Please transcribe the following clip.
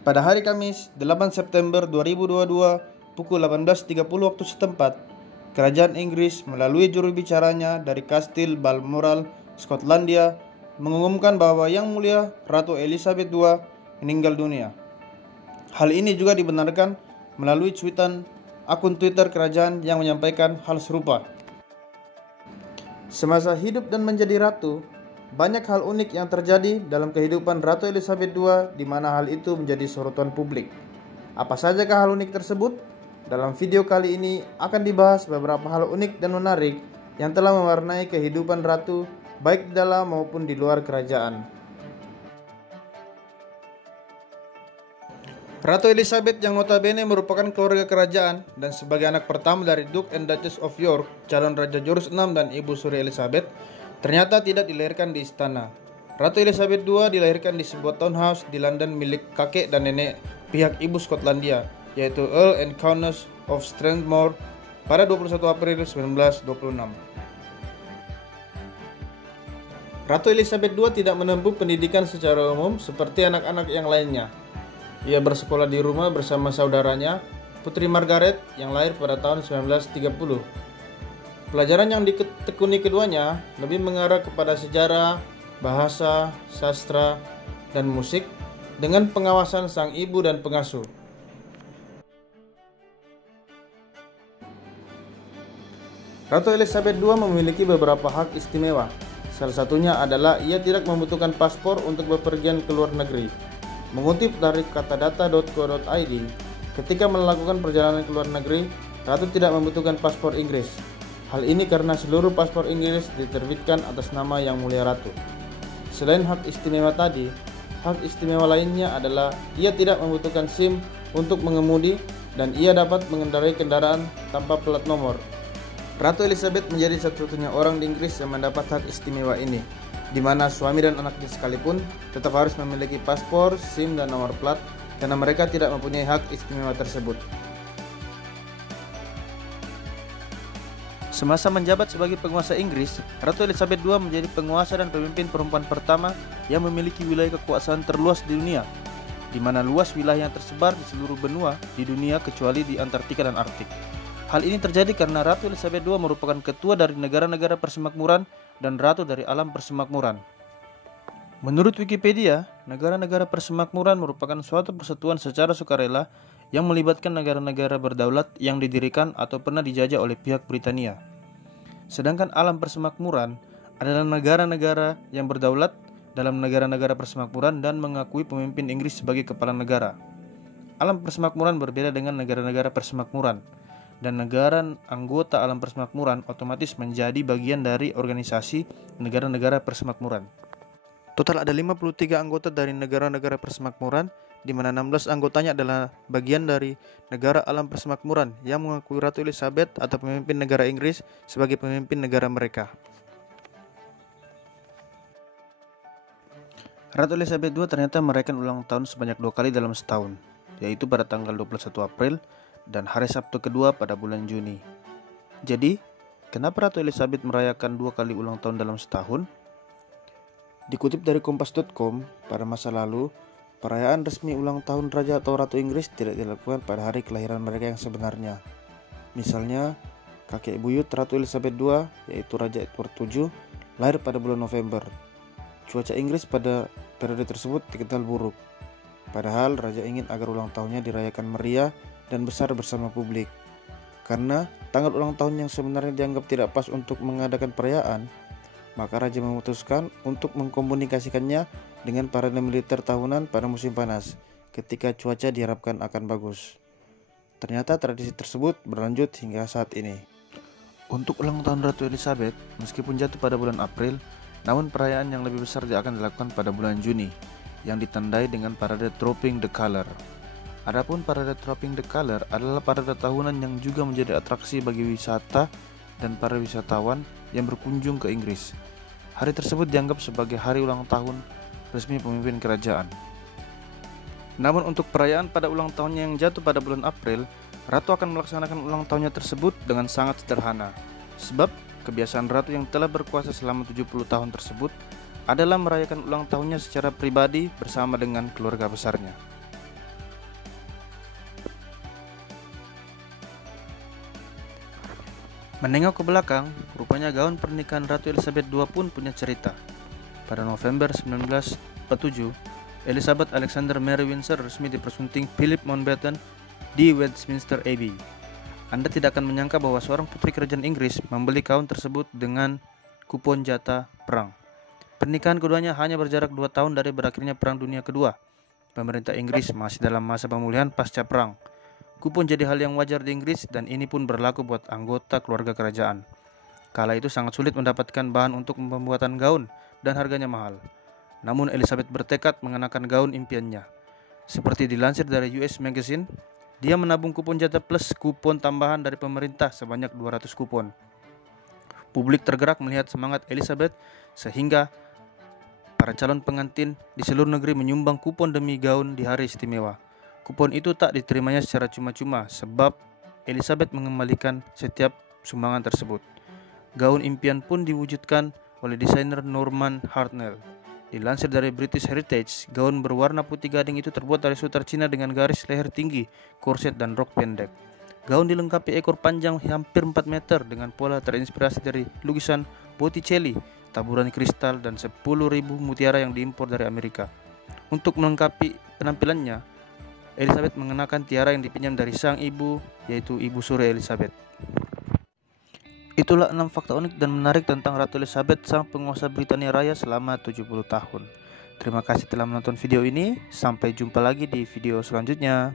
Pada hari Kamis, 8 September 2022, pukul 18.30 waktu setempat, Kerajaan Inggris melalui juru bicaranya dari Kastil Balmoral, Skotlandia, mengumumkan bahwa Yang Mulia Ratu Elizabeth II meninggal dunia. Hal ini juga dibenarkan melalui cuitan akun Twitter kerajaan yang menyampaikan hal serupa. Semasa hidup dan menjadi ratu, banyak hal unik yang terjadi dalam kehidupan Ratu Elizabeth II, di mana hal itu menjadi sorotan publik. Apa sajakah hal unik tersebut? Dalam video kali ini akan dibahas beberapa hal unik dan menarik yang telah mewarnai kehidupan ratu baik di dalam maupun di luar kerajaan. Ratu Elizabeth yang notabene merupakan keluarga kerajaan dan sebagai anak pertama dari Duke and Duchess of York, calon Raja George VI dan Ibu Suri Elizabeth, ternyata tidak dilahirkan di istana. Ratu Elizabeth II dilahirkan di sebuah townhouse di London milik kakek dan nenek pihak ibu Skotlandia, yaitu Earl and Countess of Strathmore pada 21 April 1926. Ratu Elizabeth II tidak menempuh pendidikan secara umum seperti anak-anak yang lainnya. Ia bersekolah di rumah bersama saudaranya, Putri Margaret, yang lahir pada tahun 1930. Pelajaran yang ditekuni keduanya lebih mengarah kepada sejarah, bahasa, sastra, dan musik dengan pengawasan sang ibu dan pengasuh. Ratu Elizabeth II memiliki beberapa hak istimewa. Salah satunya adalah ia tidak membutuhkan paspor untuk bepergian ke luar negeri. Mengutip dari katadata.co.id, ketika melakukan perjalanan ke luar negeri, Ratu tidak membutuhkan paspor Inggris. Hal ini karena seluruh paspor Inggris diterbitkan atas nama Yang Mulia Ratu. Selain hak istimewa tadi, hak istimewa lainnya adalah ia tidak membutuhkan SIM untuk mengemudi dan ia dapat mengendarai kendaraan tanpa plat nomor. Ratu Elizabeth menjadi satu-satunya orang di Inggris yang mendapat hak istimewa ini, di mana suami dan anaknya sekalipun tetap harus memiliki paspor, SIM, dan nomor plat karena mereka tidak mempunyai hak istimewa tersebut. Semasa menjabat sebagai penguasa Inggris, Ratu Elizabeth II menjadi penguasa dan pemimpin perempuan pertama yang memiliki wilayah kekuasaan terluas di dunia, di mana luas wilayah yang tersebar di seluruh benua di dunia kecuali di Antartika dan Arktik. Hal ini terjadi karena Ratu Elizabeth II merupakan ketua dari negara-negara persemakmuran dan ratu dari alam persemakmuran. Menurut Wikipedia, negara-negara persemakmuran merupakan suatu persatuan secara sukarela yang melibatkan negara-negara berdaulat yang didirikan atau pernah dijajah oleh pihak Britania. Sedangkan alam persemakmuran adalah negara-negara yang berdaulat dalam negara-negara persemakmuran dan mengakui pemimpin Inggris sebagai kepala negara. Alam persemakmuran berbeda dengan negara-negara persemakmuran, dan negara anggota alam persemakmuran otomatis menjadi bagian dari organisasi negara-negara persemakmuran. Total ada 53 anggota dari negara-negara persemakmuran, di mana 16 anggotanya adalah bagian dari negara alam persemakmuran yang mengakui Ratu Elizabeth atau pemimpin negara Inggris sebagai pemimpin negara mereka. Ratu Elizabeth II ternyata merayakan ulang tahun sebanyak 2 kali dalam setahun, yaitu pada tanggal 21 April dan hari Sabtu kedua pada bulan Juni. Jadi, kenapa Ratu Elizabeth merayakan 2 kali ulang tahun dalam setahun? Dikutip dari kompas.com, pada masa lalu, perayaan resmi ulang tahun Raja atau Ratu Inggris tidak dilakukan pada hari kelahiran mereka yang sebenarnya. Misalnya, kakek buyut Ratu Elizabeth II, yaitu Raja Edward VII, lahir pada bulan November. Cuaca Inggris pada periode tersebut dikenal buruk. Padahal Raja ingin agar ulang tahunnya dirayakan meriah dan besar bersama publik. Karena tanggal ulang tahun yang sebenarnya dianggap tidak pas untuk mengadakan perayaan, maka Raja memutuskan untuk mengkomunikasikannya dengan parade militer tahunan pada musim panas, ketika cuaca diharapkan akan bagus. Ternyata tradisi tersebut berlanjut hingga saat ini. Untuk ulang tahun Ratu Elizabeth, meskipun jatuh pada bulan April, namun perayaan yang lebih besar akan dilakukan pada bulan Juni, yang ditandai dengan parade Dropping the Colour. Adapun parade Dropping the Colour adalah parade tahunan yang juga menjadi atraksi bagi wisata dan para wisatawan yang berkunjung ke Inggris. Hari tersebut dianggap sebagai hari ulang tahun resmi pemimpin kerajaan. Namun untuk perayaan pada ulang tahunnya yang jatuh pada bulan April, Ratu akan melaksanakan ulang tahunnya tersebut dengan sangat sederhana. Sebab kebiasaan Ratu yang telah berkuasa selama 70 tahun tersebut adalah merayakan ulang tahunnya secara pribadi bersama dengan keluarga besarnya. Menengok ke belakang, rupanya gaun pernikahan Ratu Elizabeth II pun punya cerita. Pada November 1947, Elizabeth Alexander Mary Windsor resmi dipersunting Philip Mountbatten di Westminster Abbey. Anda tidak akan menyangka bahwa seorang putri kerajaan Inggris membeli gaun tersebut dengan kupon jatah perang. Pernikahan keduanya hanya berjarak 2 tahun dari berakhirnya Perang Dunia Kedua. Pemerintah Inggris masih dalam masa pemulihan pasca perang. Kupon jadi hal yang wajar di Inggris dan ini pun berlaku buat anggota keluarga kerajaan. Kala itu sangat sulit mendapatkan bahan untuk pembuatan gaun dan harganya mahal. Namun Elizabeth bertekad mengenakan gaun impiannya. Seperti dilansir dari US Magazine, dia menabung kupon jatah plus kupon tambahan dari pemerintah sebanyak 200 kupon. Publik tergerak melihat semangat Elizabeth sehingga para calon pengantin di seluruh negeri menyumbang kupon demi gaun di hari istimewa. Kupon itu tak diterimanya secara cuma-cuma sebab Elizabeth mengembalikan setiap sumbangan tersebut. Gaun impian pun diwujudkan oleh desainer Norman Hartnell. Dilansir dari British Heritage, gaun berwarna putih gading itu terbuat dari sutra Cina dengan garis leher tinggi, korset dan rok pendek. Gaun dilengkapi ekor panjang hampir 4 meter dengan pola terinspirasi dari lukisan Botticelli, taburan kristal dan 10.000 mutiara yang diimpor dari Amerika. Untuk melengkapi penampilannya, Elizabeth mengenakan tiara yang dipinjam dari sang ibu, yaitu Ibu Suri Elizabeth. Itulah 6 fakta unik dan menarik tentang Ratu Elizabeth, sang penguasa Britania Raya selama 70 tahun. Terima kasih telah menonton video ini. Sampai jumpa lagi di video selanjutnya.